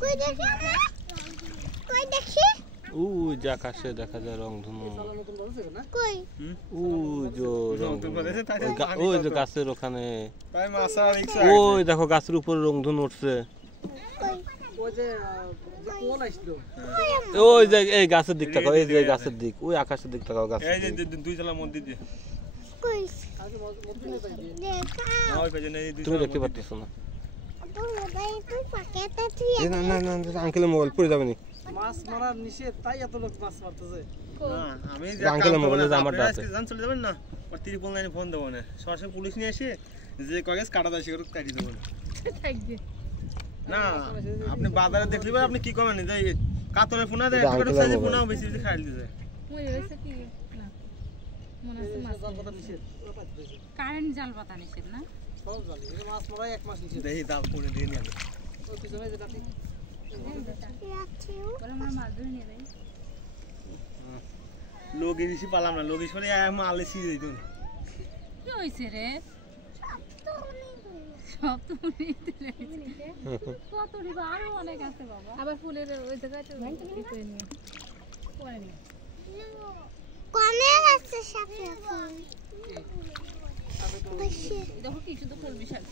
কই দেখি আমরা কই দেখি ও যে আকাশে দেখা যায় রংধনু কই ও ওই যে গাছের ওখানে ভাই মাছা দেখছো ওই দেখো গাছের উপরে রংধনু উঠছে ওই যে কোন আসলো ওই যে এই গাছের দিক তাকাও এই যে গাছের দিক ওই আকাশের দিক তাকাও গাছ এই যে দুই তলা মন্দির দিয়ে কই আগে মধ্যে যাই দেখা না ওই পেছনে এই দুই তুমি দেখতে পাচ্ছ না তো মোবাইল তুই পকেটে তুই না না না আঙ্কেলের মোবাইল পড়ে যাবে নি মাছ মারার নিষেধ তাই এত লোক মাছ মারতেছে না আমি যে আঙ্কেলের মোবাইলে যে আমারটা আছে জান চলে যাবেন না আর ত্রিপল লাইনে ফোন দেবো না সরাসরি পুলিশ নিয়ে এসে যে কাগজ কাটা দাও সেগুলো কাটি দেবো না আপনি বাজারে দেখলি আপনি কি করেন যে কাতলে ফোনা দেয় একটা সাইজে ফোনাও বেশি বেশি খাইল দিছে কারেন্ট জাল পাতা নিষেধ না সব জানি এই মাছ মারা এক মাস নিষেধ দেখি দাম কোনে দিয়ে নিয়ে ওই পিছনে যেটা রাখিও বলে আমরা মাছ ধরে নিয়ে যাই লোক বেশি পালাম না লোক পরে মালে ছিঁড়ে দিত কি হইছে রে সব তো কত রিবা আরো অনেক আছে বাবা আবার ফুলের ওই জায়গায় তো করে নিয়ে পরে নিয়ে কোনে আছে সাথে ফুল দেখো কি শুধু ফুল বিশাল